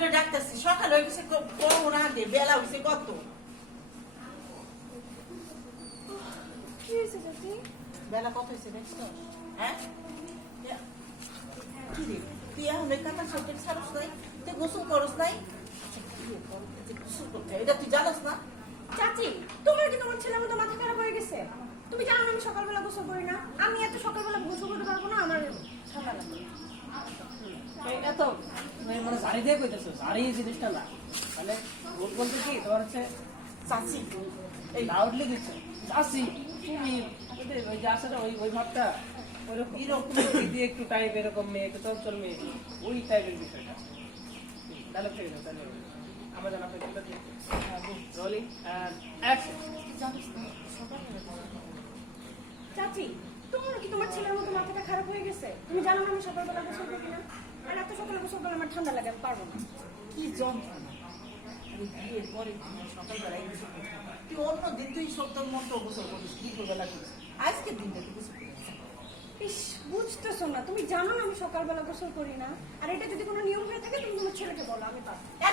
ধরে ডাকতেছি, সকাল হয়ে গেছে কখন আগে, বেলা হয়েছে কত। কি হয়েছে চাচি? বেলা কত হয়েছে দেখছো? হ্যাঁ কি রে, তুই এখন ওই কাকার সাথে ছাড়স নাই, তুই গোসল করস নাই? গোসল করতে হয়, এটা তুই জানাস না? চাচি, তোমার কি তোমার ছেলের মতো মাথা খারাপ হয়ে গেছে? তুমি জানো না আমি সকালবেলা গোসল করি না? আমি এত সকালবেলা গোসল করতে পারবো না, আমার ঠান্ডা লাগবে। এত মানে শাড়ি দিয়ে কইতেছো, শাড়ি জিনিসটা না, মানে ভুল বলতে কি তোমার হচ্ছে চাচি এই লাউডলি দিচ্ছে চাষি তুমি ওই যে আসলে ওই ভাবটা ওইরকম এরকম দিয়ে একটু টাইপ এরকম মেয়ে একটু চঞ্চল মেয়ে ওই টাইপের বিষয়টা তাহলে ঠিক আছে। তাহলে আমার জানা আপনার রোলিং অ্যান্ড অ্যাকশন। চাচি, তোমার কি তোমার ছেলের মতো মাথাটা খারাপ হয়ে গেছে? তুমি জানো না আমি সকালবেলা গোসল করি না? আর এত সকালে গোসল করলে আমার ঠান্ডা লাগে, আমি পারবো না। কি যন্ত্রণা, আমি বিয়ের পরে তুমি সকালবেলায় গোসল করতে পারো। তুই অন্য দিন তুই সত্তর মতো গোসল করিস, দুপুরবেলা করিস, আজকের দিনটা তুই গোসল করিস। ইস, বুঝতেছো না? তুমি জানো না আমি সকালবেলা গোসল করি না? আর এটা যদি কোনো নিয়ম হয়ে থাকে তুমি তোমার ছেলেকে বলো, আমি পারবো।